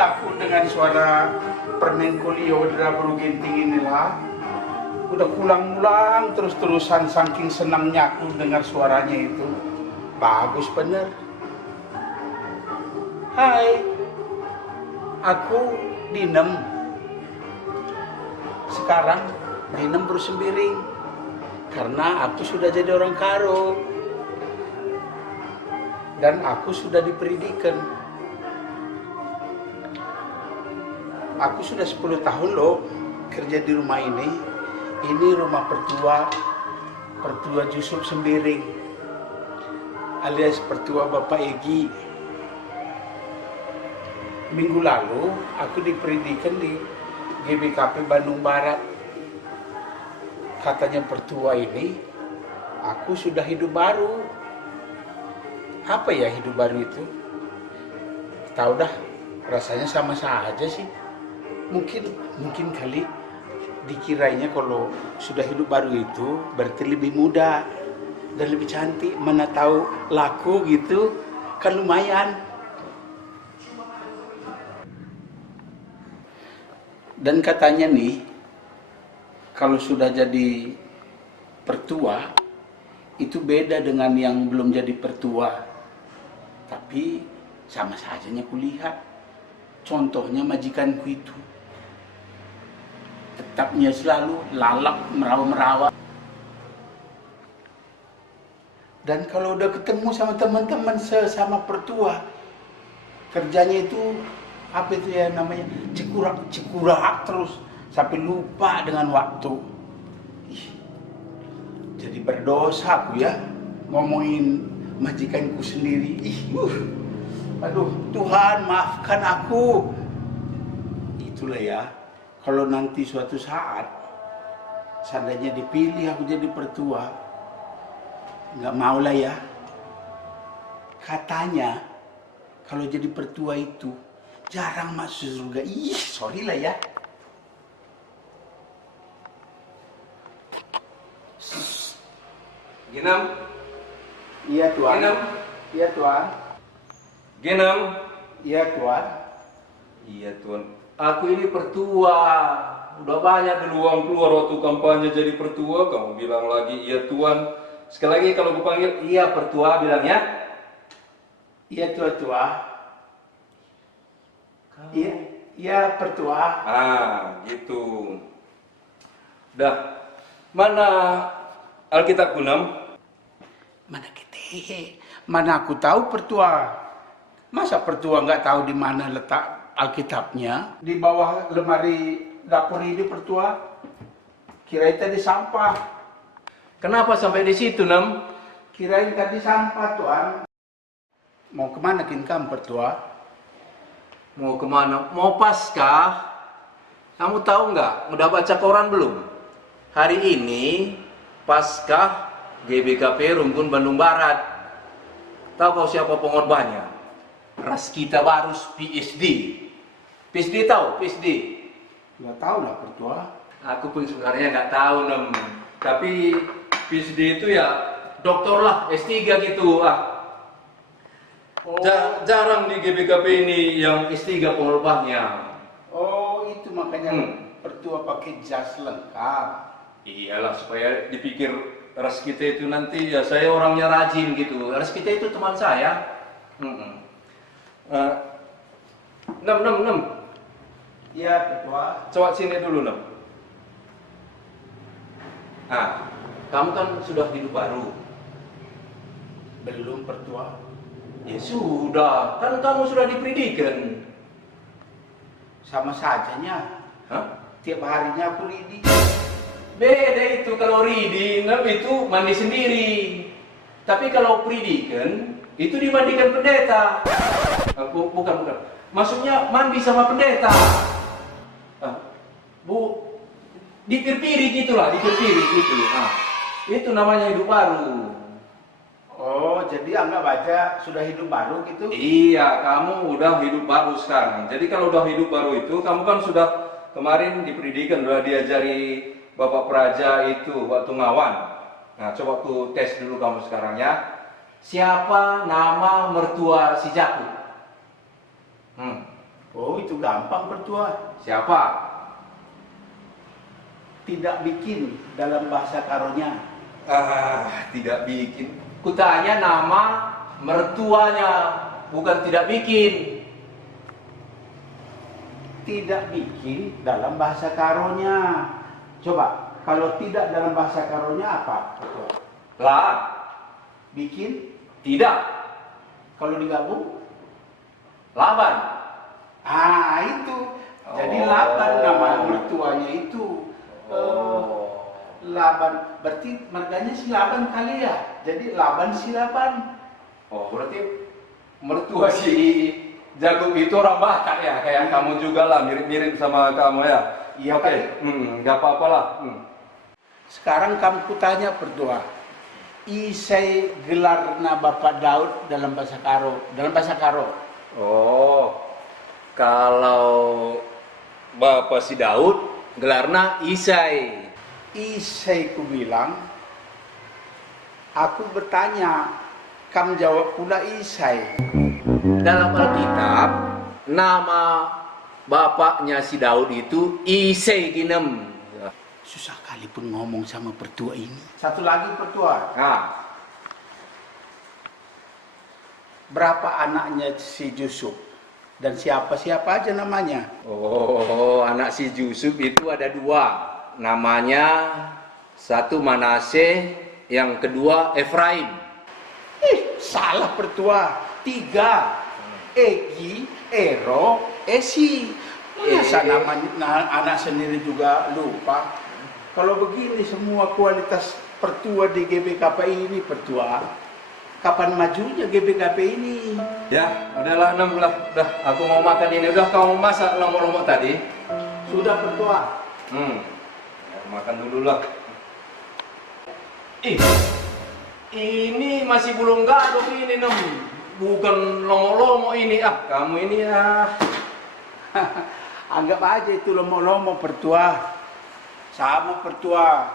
aku dengan suara permen kulio Drabru Ginting inilah. Udah pulang-pulang terus-terusan saking senangnya aku dengar suaranya itu. Bagus bener. Hai, aku Dinem. Sekarang Dinem bersembiring karena aku sudah jadi orang karo. Dan aku sudah dipendidikan. Aku sudah 10 tahun loh kerja di rumah ini. Ini rumah Pertua Yusuf Sembiring alias Pertua Bapak Egi. Minggu lalu aku dipendidikan di GBKP Bandung Barat. Katanya Pertua ini, aku sudah hidup baru. Apa ya hidup baru itu? Tahu dah, rasanya sama saja sih. Mungkin kali dikiranya kalau sudah hidup baru itu berarti lebih muda dan lebih cantik. Mana tahu laku gitu, kan lumayan. Dan katanya nih, kalau sudah jadi pertua, itu beda dengan yang belum jadi pertua. Tapi sama sajanya kulihat. Contohnya majikanku itu. Tetapnya selalu lalap merawa-merawa. Dan kalau udah ketemu sama teman-teman sesama pertua, kerjanya itu apa itu ya namanya, cekurak terus sampai lupa dengan waktu. Ih, jadi berdosa aku ya ngomongin majikanku sendiri. Aduh, Tuhan maafkan aku. Itulah ya, kalau nanti suatu saat seandainya dipilih aku jadi pertua, nggak mau lah ya. Katanya kalau jadi pertua itu jarang masuk surga. Sorry lah ya. Ginam? Iya Tuan. Ginam? Iya Tuan. Ginam? Iya Tuan. Iya Tuan. Aku ini pertua. Udah banyak dulu uang keluar waktu kampanye jadi pertua. Kamu bilang lagi iya Tuan. Sekali lagi kalau gue panggil iya pertua bilangnya. Iya Tua. Iya pertua. Gitu. Dah. Mana Alkitab Gunam? Mana mana aku tahu pertua. Masa pertua nggak tahu di mana letak Alkitabnya? Di bawah lemari dapur ini pertua. Kirain tadi sampah. Kenapa sampai di situ, Nam? Kirain tadi sampah, Tuan. Mau kemana kinkam pertua? Mau kemana? Mau Paskah? Kamu tahu nggak? Udah baca koran belum? Hari ini Paskah GBKP Rungkun Bandung Barat. Tahu kau siapa pengorbannya? Raskita Barus PSD. PSD tahu? PSD? Nggak tahu lah pertua. Aku pun sebenarnya nggak tahu, Nem. Tapi PSD itu ya doktor lah, S3 gitu. Jarang di GBKP ini yang S3 pengorbannya. Oh, itu makanya pertua pakai jas lengkap. Iyalah, supaya dipikir ras kita itu nanti ya saya orangnya rajin gitu. Ras kita itu teman saya. 6. Iya, pertua. Coba sini dulu, 6. Kamu kan sudah hidup baru. Belum pertua. Ya sudah, kan kamu sudah dipendidikan. Sama sajanya. Hah? Tiap harinya aku reading. Beda itu kalau reading, itu mandi sendiri. Tapi kalau pendidikan, itu dimandikan pendeta. Bukan. Maksudnya mandi sama pendeta. Dipirpiri gitulah, dipirpiri gitu. Itu namanya hidup baru. Oh, jadi anggap aja sudah hidup baru gitu? Iya, kamu udah hidup baru sekarang. Jadi kalau udah hidup baru itu, kamu kan sudah kemarin di pendidikan, udah diajari Bapak Praja itu waktu ngawan. Nah, coba aku tes dulu kamu sekarang ya. Siapa nama mertua si Jakub? Oh, itu gampang pertua. Siapa? Tidak bikin dalam bahasa karonya. Tidak bikin. Kutanya nama mertuanya, bukan tidak bikin. Tidak bikin dalam bahasa karonya. Coba, kalau tidak dalam bahasa karonya apa, pertua? Lah, Bikin? tidak. Kalau digabung? Laban. Itu. Jadi Oh. Laban nama mertuanya itu. Laban. Berarti marganya si Laban kali ya. Jadi Laban si Laban. Oh, berarti mertua si Jakub itu orang Batak ya, kayak kamu juga lah, mirip-mirip sama kamu ya. Iya, Oke, kali. nggak apa-apa lah. Sekarang kamu kutanya pertua. Isai gelarna Bapak Daud dalam bahasa Karo. Dalam bahasa Karo. Oh, kalau Bapak si Daud gelarna Isai. Isai ku bilang, aku bertanya, kamu jawab pula Isai. Dalam Alkitab, nama bapaknya si Daud itu Isai ginem. Susah kali pun ngomong sama pertua ini. Satu lagi pertua. Nah, Berapa anaknya si Yusuf? Dan siapa-siapa aja namanya? oh, anak si Yusuf itu ada dua. Namanya satu Manasye, yang kedua Efraim. Salah pertua. 3. Egi, Ero, Esi. Masa namanya anak sendiri juga lupa? Kalau begini semua kualitas pertua di GBKP ini pertua, kapan majunya GBKP ini? Ya, udahlah 6 lah. Udah, aku mau makan ini. Udah kamu masak lombok-lombok tadi? Sudah pertua. Ya, makan dulu lah. Ini masih belum gadok ini, Nem. Bukan lomo-lomo ini. Kamu ini Anggap aja itu lomo-lomo pertua. Sama pertua.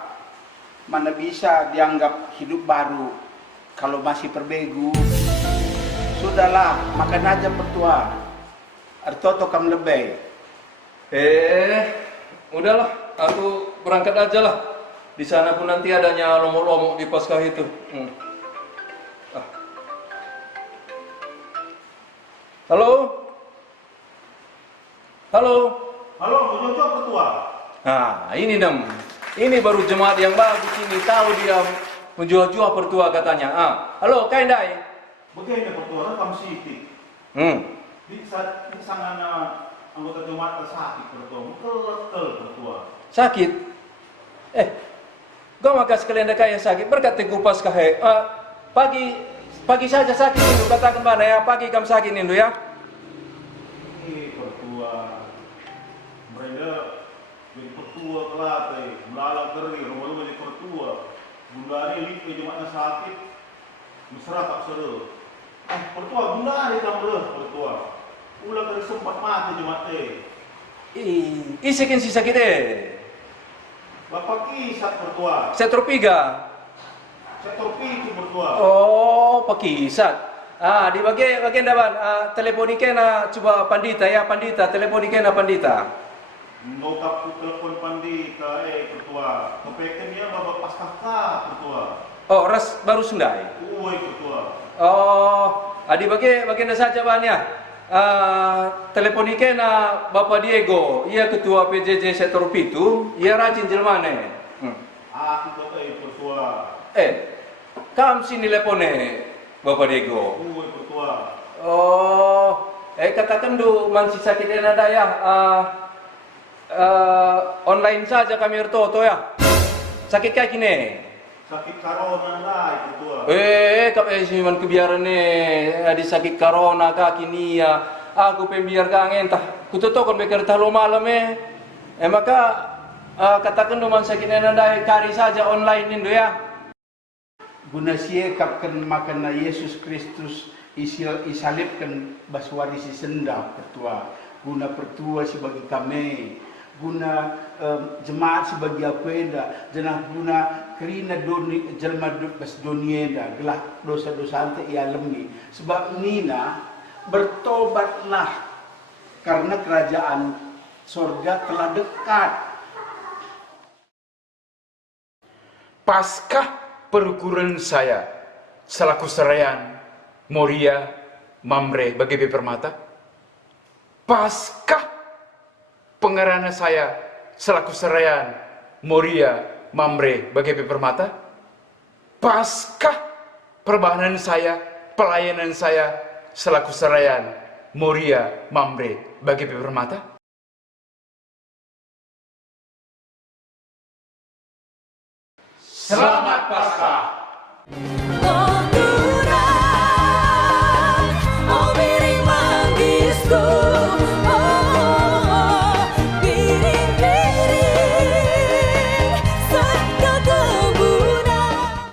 Mana bisa dianggap hidup baru kalau masih perbegu. Sudahlah, makan aja pertua. Artoto kam lebay. Udahlah, aku berangkat aja lah. Di sana pun nanti adanya lomo-lomo di Paskah itu. Halo? Halo? Halo, Jojo pertua. Nah, ini Nem. Ini baru jemaat yang bagus ini. Tahu dia menjual-jual pertua katanya. Halo, Kaindai. Begini pertua kamu siti. Di sana anggota jemaat sakit pertua, ketel pertua. Sakit? Kau maka sekalian ada kayak sakit. Berkat teguh Paskah. Pagi saja sakit itu. Katakan mana ya, pagi kamu sakit itu ya. Pertua. Mereka jadi pertua kelate, melalang geri, rumah jadi pertua. Bundari lipe jemaatnya sakit, mesra tak seru. Pertua bundari kamu deh pertua. Ulang dari sempat mati jemaatnya. Isikin si sakit Bapak kisah pertua. Setropiga. Sektor pitu pertua. Oh, pakisat. Di bagian depan, teleponikena coba pandita ya, pandita, teleponikena pandita. Nokap ku telepon pandita, pertua. Kepeken dia bapak Paskah pertua. Oh, ras baru sundai. Uwe pertua. Oh, di bagian saja ban ya. Teleponikena Bapak Diego, ia ketua PJJ sektor pitu, ia rajin jelmane. Aku kata pertua. Kam sini lepone Bapak Diego. Uwe pertua. Oh, katakan du mansi sakit ada ya. Online saja kami ertoto ya. Sakit kayak gini. Sakit corona lah pertua. Si man kebiaran adi sakit corona kaki ni ya. Aku pembiar kangen tah. Kutotokon beker talo malam maka katakan du man sakit ada kari saja online indo ya. Guna siekapkan makan Yesus Kristus isalibkan baswari si senda pertua. Guna pertua sebagai kami. Guna jemaat sebagai apeda. Jenah guna kerina jelma bas donienda. Gelah dosa-dosa ante ialemi. Sebab nina bertobatlah. karena kerajaan surga telah dekat. Paskah perukuran saya selaku serayan Moria Mamre bagi Permata. Paskah pengarana saya selaku serayan Moria Mamre bagi Permata. Paskah perbahanan saya, pelayanan saya selaku serayan Moria Mamre bagi Permata. Selamat Paskah.